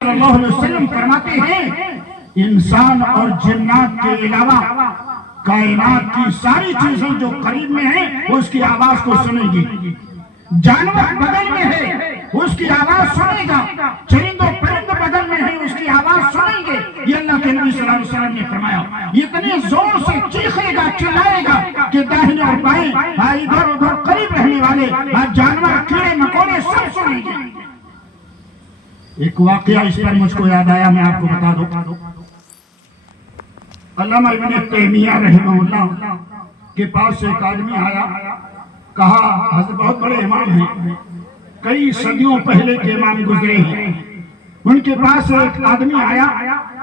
صلی اللہ علیہ وسلم فرماتے ہیں انسان اور جنات کے علاوہ کائنات کی ساری چیزیں جو قریب میں ہیں وہ اس کی آواز کو سنیں گی. جانور بغل میں ہے اس کی آواز سنے گا, چرند و پرند بغل میں ہے اس کی آواز سنیں گے. یہ اللہ کے نبی صلی اللہ علیہ وسلم نے فرمایا. اتنے زور سے چیخے گا, چلائے گا کہ داہنے اور بائیں ادھر ادھر قریب رہنے والے جانور, کیڑے مکوڑے سب سنیں گے. ایک واقعہ اس پر مجھ کو یاد آیا, میں آپ کو بتا دوں. علامہ ابن تیمیہ رحمہ اللہ کے پاس ایک آدمی آیا, کہا حضرت بہت بڑے امام ہیں, کئی صدیوں پہلے کے امام گزرے ہیں. ان کے پاس ایک آدمی آیا,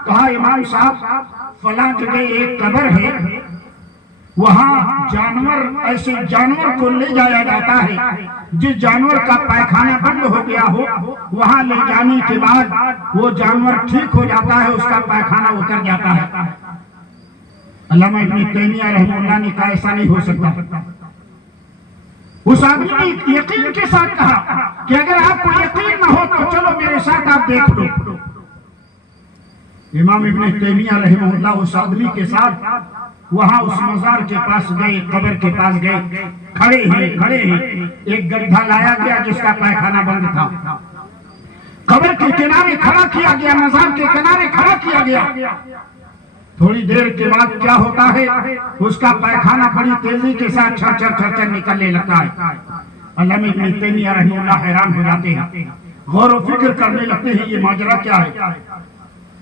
کہا امام صاحب فلاں جگہ ایک قبر ہے, وہاں جانور ایسے جانور کو لے جایا جاتا ہے جس جانور کا پیخانہ بند ہو گیا ہو, وہاں لے جانے کے بعد وہ جانور ٹھیک ہو جاتا ہے, اس کا پیخانہ اتر جاتا ہے. علامہ ابن تیمیہ رحمہ اللہ نے کہا ایسا نہیں ہو سکتا. اس آدمی نے یقین کے ساتھ کہا کہ اگر آپ کو یقین نہ ہو تو چلو میرے ساتھ آپ دیکھ لو. امام ابن تیمیہ رحمہ اللہ اس آدمی کے ساتھ وہاں اس مزار کے پاس گئے, قبر کے پاس گئے. کھڑے ہیں ایک گدھا لایا گیا جس کا پیخانہ بند تھا, قبر کے کنارے کھڑا کیا گیا, مزار کے کنارے کھڑا کیا گیا. تھوڑی دیر کے بعد کیا ہوتا ہے, اس کا پیخانہ بڑی تیزی کے ساتھ چھر نکلنے لگتا ہے. علامہ ابن تیمیہ رحمہ اللہ حیران ہو جاتے ہیں, غور و فکر کرنے لگتے ہیں یہ ماجرا کیا ہے.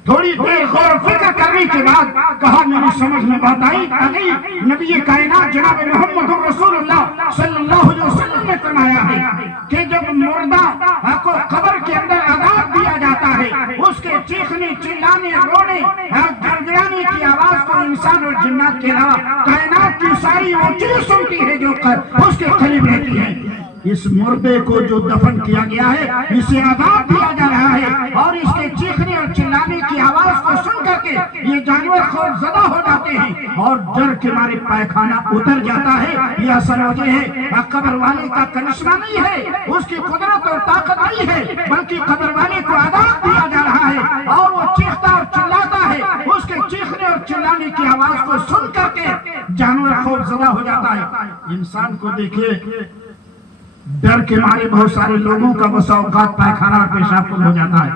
تھوڑی دیر غور و فکر کرنے کے بعد کہا میری سمجھ میں بات آئی. نبی کائنات جناب محمد رسول اللہ صلی اللہ علیہ وسلم نے فرمایا ہے کہ جب مردہ کو قبر کے اندر عذاب دیا جاتا ہے, اس کے چیخنے, چلانے, رونے, گڑگڑانے کی آواز کو انسان اور جنات کے علاوہ کائنات کی ساری وہ چیز سنتی ہے جو اس کے قریب رہتی ہے. اس مردے کو جو دفن کیا گیا ہے اسے عذاب دیا جا رہا ہے, اور اس کے چیخنے اور چلانے کی آواز کو سن کر کے یہ جانور خوف زدہ ہو جاتے ہیں اور ڈر کے مارے پیخانہ اتر جاتا ہے. یہ اصل وجہ ہے قبر والے کا کرشمہ نہیں ہے, اس کی قدرت اور طاقت نہیں ہے, بلکہ قبر والے کو عذاب دیا جا رہا ہے اور وہ چیختا اور چلاتا ہے. اس کے چیخنے اور چلانے کی آواز کو سن کر کے جانور خوف زدہ ہو جاتا ہے. انسان کو دیکھیے, ڈر کے مارے بہت سارے لوگوں کا بسا اوقات پیخانہ اور پیشاب ہو جاتا ہے.